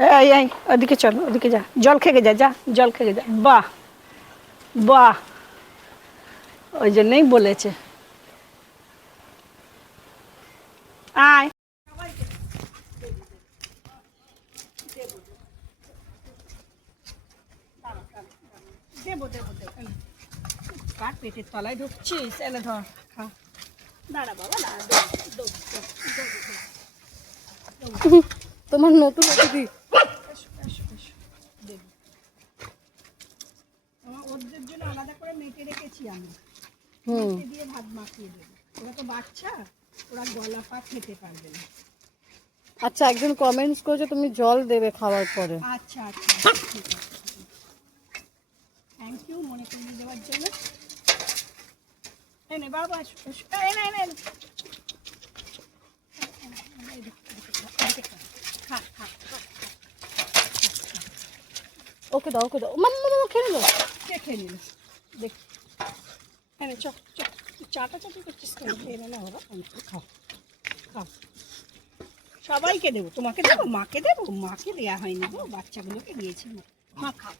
এই এই ওদিকে চল, ওদিকে যা, জল খেয়ে যা, যা জল খেয়ে যা। বাহ বাহ, ওই জন্যই বলেছে আয়। দেবো দেবো দেবো, কার পেটের তলায় ঢুকছিস, এনে ধর খা। দাঁড়া বাবা, দাঁড়া, দেবো দেবো দেবো। তোমার নতুন অতিথি। ওদের জন্য আলাদা করে মেটে রেখেছি আমি, মেটে দিয়ে ভাত মাখিয়ে দেবো। ওরা তো বাচ্চা, ওরা গলা পা খেতে পারবে না। আচ্ছা, একজন কমেন্টস করেছে তুমি জল দেবে খাওয়ার পরে। আচ্ছা আচ্ছা, ঠিক আছে, থ্যাংক ইউ মনে করিয়ে দেওয়ার জন্য। এনে বাবা, এনে এনে এনে। খা খা খা। ওকে দাও, ওকে দাও, মাম্মা মাম্মা খেয়ে নিল। কে খেয়ে নিল দেখ। এনে চ চ, চাটা চাটি করছিস কেন? খেয়ে নে না বাবা, খাও খাও। সবাইকে দেবো, তোমাকে দেবো, মাকে দেবো, মাকে দেওয়া হয়নি গো, বাচ্চাগুলোকে দিয়েছি। মা খাও।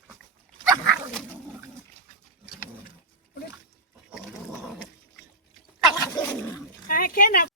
হ্যাঁ খেয়ে নাও